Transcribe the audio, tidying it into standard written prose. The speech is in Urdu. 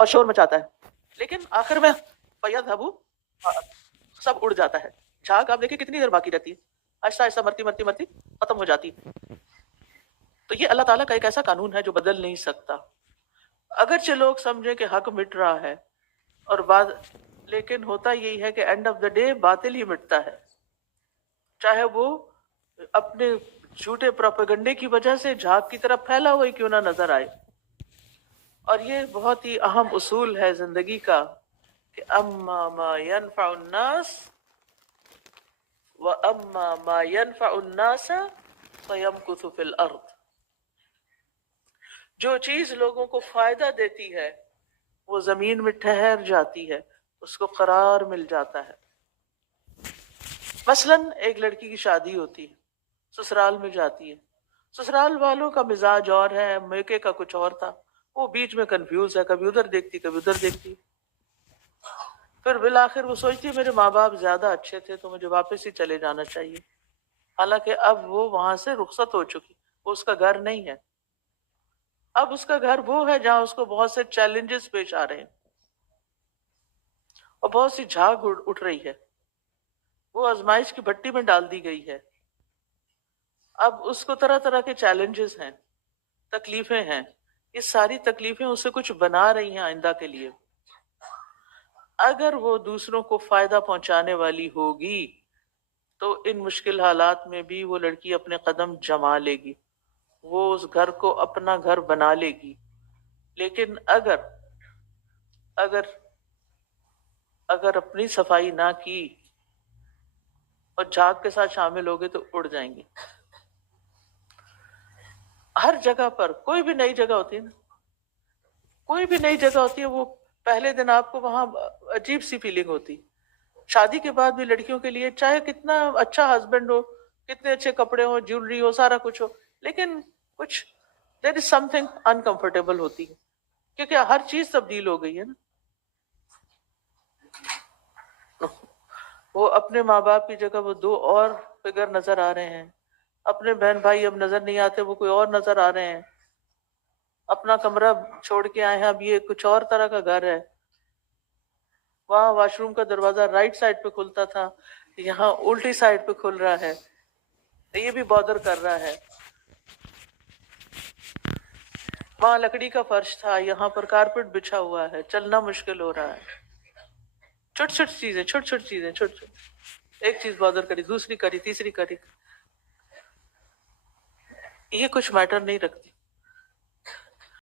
اور شور مچاتا ہے، لیکن آخر میں فَيَذْهَبُ، سب اڑ جاتا ہے. جھاگ آپ دیکھیں کتنی دیر باقی رہتی ہے، آہستہ آہستہ مرتی مرتی مرتی ختم ہو جاتی ہے. تو یہ اللہ تعالیٰ کا ایک ایسا قانون ہے جو بدل نہیں سکتا. اگرچہ لوگ سمجھیں کہ حق مٹ رہا ہے اور بعد، لیکن ہوتا یہی ہے کہ اینڈ آف دا ڈے باطل ہی مٹتا ہے، چاہے وہ اپنے جھوٹے پروپیگنڈے کی وجہ سے جھاگ کی طرف پھیلا ہوا ہی کیوں نہ نظر آئے. اور یہ بہت ہی اہم اصول ہے زندگی کا کہ اما ما ينفع الناس واما ما ينفع الناس فيمكث في الارض. جو چیز لوگوں کو فائدہ دیتی ہے وہ زمین میں ٹھہر جاتی ہے، اس کو قرار مل جاتا ہے. مثلا ایک لڑکی کی شادی ہوتی ہے، سسرال میں جاتی ہے، سسرال والوں کا مزاج اور ہے، میکے کا کچھ اور تھا، وہ بیچ میں کنفیوز ہے، کبھی ادھر دیکھتی کبھی ادھر دیکھتی. پھر بالآخر وہ سوچتی ہے میرے ماں باپ زیادہ اچھے تھے تو مجھے واپس ہی چلے جانا چاہیے، حالانکہ اب وہ وہاں سے رخصت ہو چکی، وہ اس کا گھر نہیں ہے. اب اس کا گھر وہ ہے جہاں اس کو بہت سے چیلنجز پیش آ رہے ہیں اور بہت سی جھاگ اٹھ رہی ہے، وہ آزمائش کی بھٹی میں ڈال دی گئی ہے. اب اس کو طرح طرح کے چیلنجز ہیں، تکلیفیں ہیں، یہ ساری تکلیفیں اسے کچھ بنا رہی ہیں آئندہ کے لیے. اگر وہ دوسروں کو فائدہ پہنچانے والی ہوگی تو ان مشکل حالات میں بھی وہ لڑکی اپنے قدم جما لے گی، وہ اس گھر کو اپنا گھر بنا لے گی. لیکن اگر اگر اگر اپنی صفائی نہ کی اور جھاگ کے ساتھ شامل ہوگے تو اڑ جائیں گے. ہر جگہ پر کوئی بھی نئی جگہ ہوتی ہے نا، کوئی بھی نئی جگہ ہوتی ہے، وہ پہلے دن آپ کو وہاں عجیب سی فیلنگ ہوتی. شادی کے بعد بھی لڑکیوں کے لیے چاہے کتنا اچھا ہسبینڈ ہو، کتنے اچھے کپڑے ہو، جیولری ہو، سارا کچھ ہو، لیکن کچھ دیر از سم تھنگ انکمفرٹیبل ہوتی ہے، کیونکہ ہر چیز تبدیل ہو گئی ہے نا. وہ اپنے ماں باپ کی جگہ وہ دو اور فگر نظر آ رہے ہیں، اپنے بہن بھائی اب نظر نہیں آتے، وہ کوئی اور نظر آ رہے ہیں. اپنا کمرہ چھوڑ کے آئے ہیں، اب یہ کچھ اور طرح کا گھر ہے. وہاں واش روم کا دروازہ رائٹ سائڈ پہ کھلتا تھا، یہاں الٹی سائڈ پہ کھل رہا ہے، یہ بھی بادر کر رہا ہے. وہاں لکڑی کا فرش تھا، یہاں پر کارپیٹ بچھا ہوا ہے، چلنا مشکل ہو رہا ہے. چھوٹی چھوٹی چیزیں، چھوٹی چھوٹی چیزیں، چھوٹی چھوٹی، ایک چیز بادر کری، دوسری کری، تیسری کری، یہ کچھ میٹر نہیں رکھتی.